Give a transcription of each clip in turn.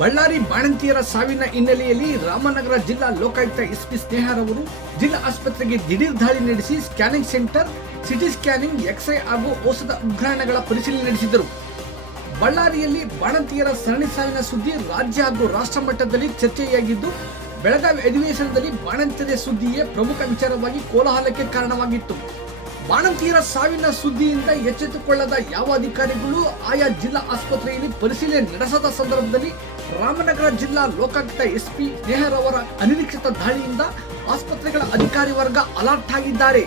ಬಳ್ಳಾರಿ ಬಾಣಂತಿಯರ ಸಾವಿನ ಹಿನ್ನೆಲೆಯಲ್ಲಿ ರಾಮನಗರ ಜಿಲ್ಲಾ ಲೋಕಾಯುಕ್ತ ಎಸ್ಪಿ ಸ್ನೇಹರವರು ಜಿಲ್ಲಾ ಆಸ್ಪತ್ರೆಗೆ ದಿಢೀರ್ ದಾಳಿ ನಡೆಸಿ scanning centre, CT scanning, x ray ಹಾಗೂ ಔಷಧ ಉಗ್ರಾಣಗಳ ಪರಿಶೀಲನೆ ನಡೆಸಿದರು. ಬಳ್ಳಾರಿಯಲ್ಲಿ ಬಾಣಂತಿಯರ ಸರಣಿ ಸಾವಿನ ಸುದ್ದಿ ರಾಜ್ಯ ಹಾಗೂ ರಾಷ್ಟ್ರ ಮಟ್ಟದಲ್ಲಿ ಚರ್ಚೆಯಾಗಿದ್ದು, ಬೆಳಗಾವಿ ಅಧಿವೇಶನದಲ್ಲಿ ಬಾಣಂತಿಯರ ಸುದ್ದಿಯೇ ಪ್ರಮುಖ ವಿಚಾರವಾಗಿ ಕೋಲಾಹಲಕ್ಕೆ ಕಾರಣವಾಗಿತ್ತು. ಬಾಣಂತಿಯರ ಸಾವಿನ ಸುದ್ದಿಯಿಂದ ಎಚ್ಚೆತ್ತುಕೊಳ್ಳದ ಯಾವ ಅಧಿಕಾರಿಗಳು ಆಯಾ ಜಿಲ್ಲಾ ಆಸ್ಪತ್ರೆಯಲ್ಲಿ ಪರಿಶೀಲನೆ ನಡೆಸದ ಸಂದರ್ಭದಲ್ಲಿ ರಾಮನಗರ ಜಿಲ್ಲಾ ಲೋಕಾಯುಕ್ತ ಎಸ್ಪಿ ಸ್ನೇಹರವರ ಅನಿರೀಕ್ಷಿತ ದಾಳಿಯಿಂದ ಆಸ್ಪತ್ರೆಗಳ ಅಧಿಕಾರಿ ವರ್ಗ ಅಲರ್ಟ್ ಆಗಿದ್ದಾರೆ.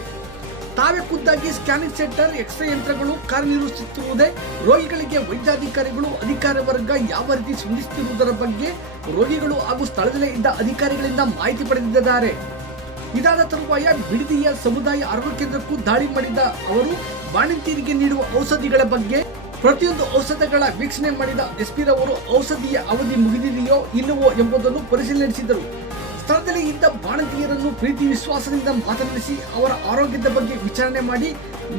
ತಾವೇ ಖುದ್ದಾಗಿ ಸ್ಕ್ಯಾನಿಂಗ್ ಸೆಂಟರ್, ಎಕ್ಸ್ರೇ ಯಂತ್ರಗಳು ಕಾರ್ಯನಿರ್ವಹಿಸುತ್ತಿರುವುದೇ ರೋಗಿಗಳಿಗೆ ವೈದ್ಯಾಧಿಕಾರಿಗಳು, ಅಧಿಕಾರಿ ವರ್ಗ ಯಾವ ರೀತಿ ಸ್ಪಂದಿಸುತ್ತಿರುವುದರ ಬಗ್ಗೆ ರೋಗಿಗಳು ಹಾಗೂ ಸ್ಥಳದಲ್ಲೇ ಇದ್ದ ಅಧಿಕಾರಿಗಳಿಂದ ಮಾಹಿತಿ ಪಡೆದಿದ್ದಾರೆ. ಇದಾದ ತರುವಾಯ ಬಿಡದಿಯ ಸಮುದಾಯ ಆರೋಗ್ಯ ಕೇಂದ್ರಕ್ಕೂ ದಾಳಿ ಮಾಡಿದ ಅವರು ಬಾಣಂತಿಯರಿಗೆ ನೀಡುವ ಔಷಧಿಗಳ ಬಗ್ಗೆ ಪ್ರತಿಯೊಂದು ಔಷಧಗಳ ವೀಕ್ಷಣೆ ಮಾಡಿದ ಎಸ್ಪಿ ರವರು ಔಷಧಿಯ ಅವಧಿ ಮುಗಿದಿದೆಯೋ ಇಲ್ಲವೋ ಎಂಬುದನ್ನು ಪರಿಶೀಲನೆ ನಡೆಸಿದರು. ಸ್ಥಳದಲ್ಲಿ ಇದ್ದ ಬಾಣಂತಿಯರನ್ನು ಪ್ರೀತಿ ವಿಶ್ವಾಸದಿಂದ ಮಾತನಾಡಿಸಿ ಅವರ ಆರೋಗ್ಯದ ಬಗ್ಗೆ ವಿಚಾರಣೆ ಮಾಡಿ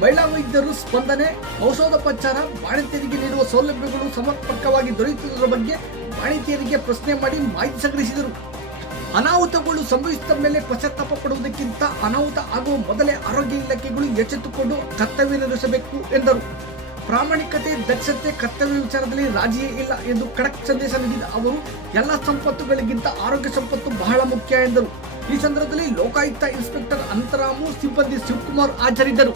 ಮಹಿಳಾ ವೈದ್ಯರು ಸ್ಪಂದನೆ, ಔಷಧೋಪಚಾರ, ಬಾಣಂತಿಯರಿಗೆ ನೀಡುವ ಸೌಲಭ್ಯಗಳು ಸಮರ್ಪಕವಾಗಿ ದೊರೆಯುತ್ತಿರುವುದರ ಬಗ್ಗೆ ಬಾಣಂತಿಯರಿಗೆ ಪ್ರಶ್ನೆ ಮಾಡಿ ಮಾಹಿತಿ ಸಂಗ್ರಹಿಸಿದರು. ಅನಾಹುತಗಳು ಸಂಭವಿಸಿದ ಮೇಲೆ ಪಶ್ಚಾತ್ತಾಪ ಪಡುವುದಕ್ಕಿಂತ ಅನಾಹುತ ಆಗುವ ಮೊದಲೇ ಆರೋಗ್ಯ ಇಲಾಖೆಗಳು ಎಚ್ಚೆತ್ತುಕೊಂಡು ಕರ್ತವ್ಯ ನಿರ್ವಹಿಸಬೇಕು ಎಂದರು. ಪ್ರಾಮಾಣಿಕತೆ, ದಕ್ಷತೆ, ಕರ್ತವ್ಯ ವಿಚಾರದಲ್ಲಿ ರಾಜಿಯೇ ಇಲ್ಲ ಎಂದು ಖಡಕ್ ಸಂದೇಶ ನೀಡಿದ ಅವರು ಎಲ್ಲ ಸಂಪತ್ತುಗಳಿಗಿಂತ ಆರೋಗ್ಯ ಸಂಪತ್ತು ಬಹಳ ಮುಖ್ಯ ಎಂದರು. ಈ ಸಂದರ್ಭದಲ್ಲಿ ಲೋಕಾಯುಕ್ತ ಇನ್ಸ್ಪೆಕ್ಟರ್ ಅನಂತರಾಮು, ಸಿಬ್ಬಂದಿ ಶಿವಕುಮಾರ್ ಹಾಜರಿದ್ದರು.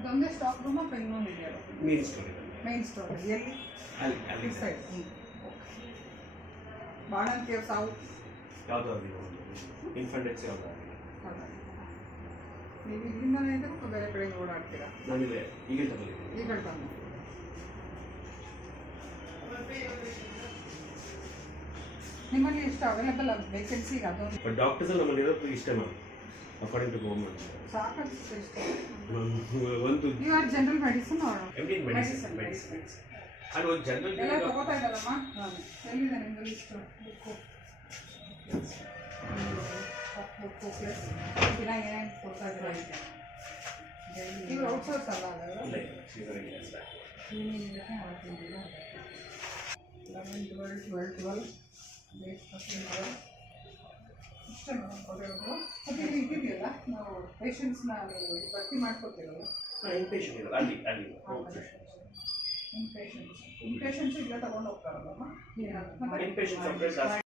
ಇದೊಂದೇ ಸ್ಟಾಕ್ ರೂಮ್ ಅಥವಾ ಇನ್ನೊಂದು ಇದೆಯಾ? ಮೇನ್ ಸ್ಟೋರ್ ಎಲ್ಲಿ? ಅಲ್ಲಿ ಸೈಡ್. ಬಾಣಂತಿಯರ ಸಾವು ಯಾವುದಾದ್ರು ಇನ್ಫೆಂಟೆಕ್ಸ್ ಯಾವುದಾದ್ರು ನೀವು ಇಲ್ಲಿಂದನೇ ಇದ್ರೆ ಬೇರೆ ಕಡೆ ಓಡಾಡ್ತೀರಾ? ನಾನಿದೆ ಈಗ ಬಂದು ನಿಮ್ಮಲ್ಲಿ ಎಷ್ಟು ಅವೈಲೇಬಲ್ ವೇಕೆನ್ಸಿ ಅದೊಂದು ಡಾಕ್ಟರ್ಸ್ ನಮ್ಮಲ್ಲಿ ಇರೋದು ಇಷ್ಟೇ ಮ್ಯಾಮ್, ಅಕಾರ್ಡಿಂಗ್ ಟು ಗೌರ್ಮೆಂಟ್. ಸಾಕಷ್ಟು ಇಷ್ಟ. ಒಂದು you are general medicine or MD medicine ಅದು ಒಂದು ಜನರಲ್ ಎಲ್ಲ ತಗೋತಾ ಇದ್ದಲ್ಲಮ್ಮ. ಎಲ್ಲಿದೆ ನಿಮ್ಮದು ಲಿಸ್ಟ್? ಬುಕ್ಕು ಪ್ಲಸ್ ದಿನ ಏನೇನು ಕೊಡ್ತಾ ಇದ್ದೀರಾ? ನೀವು ಔಟ್ಸೋರ್ಸ್ ಅಲ್ಲ ಅಲ್ಲ? ಕ್ಲೀನಿಂಗ್ ಮಾಡ್ತಿದ್ದೀರಾ? 11, 12, 12 ಇಷ್ಟೇ ಮೇಡಮ್ ಕೊಟ್ಟಿರೋದು. ಮತ್ತು ಇಲ್ಲಿ ಇದ್ದಿದೆಯಲ್ಲ, ನಾವು ಪೇಷಂಟ್ಸ್ನ ನೀವು ಭರ್ತಿ ಮಾಡ್ಕೊತೀರಲ್ಲ? ಇನ್ಪೇಷಂಟ್ ಇರಲ್ಲ, ಅಲ್ಲಿ ಇನ್ಪೇಷಂಟ್ಸ್ ಇಲ್ಲ ತಗೊಂಡು ಹೋಗ್ತಾರಲ್ಲಮ್ಮ? Inpatient separate